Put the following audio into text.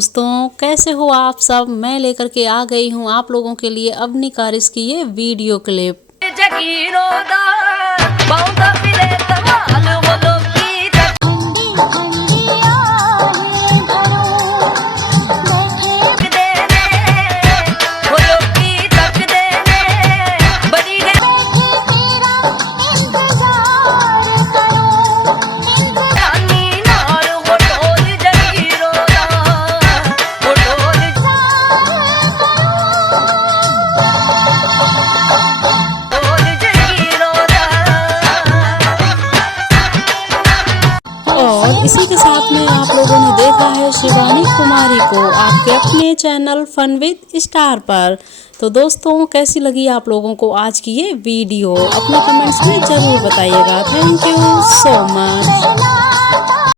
दोस्तों कैसे हो आप सब। मैं लेकर के आ गई हूँ आप लोगों के लिए अवनी कारिस की ये वीडियो क्लिप। और इसी के साथ में आप लोगों ने देखा है शिवानी कुमारी को आपके अपने चैनल फन विद स्टार पर। तो दोस्तों कैसी लगी आप लोगों को आज की ये वीडियो, अपने कमेंट्स में ज़रूर बताइएगा। Thank you so much.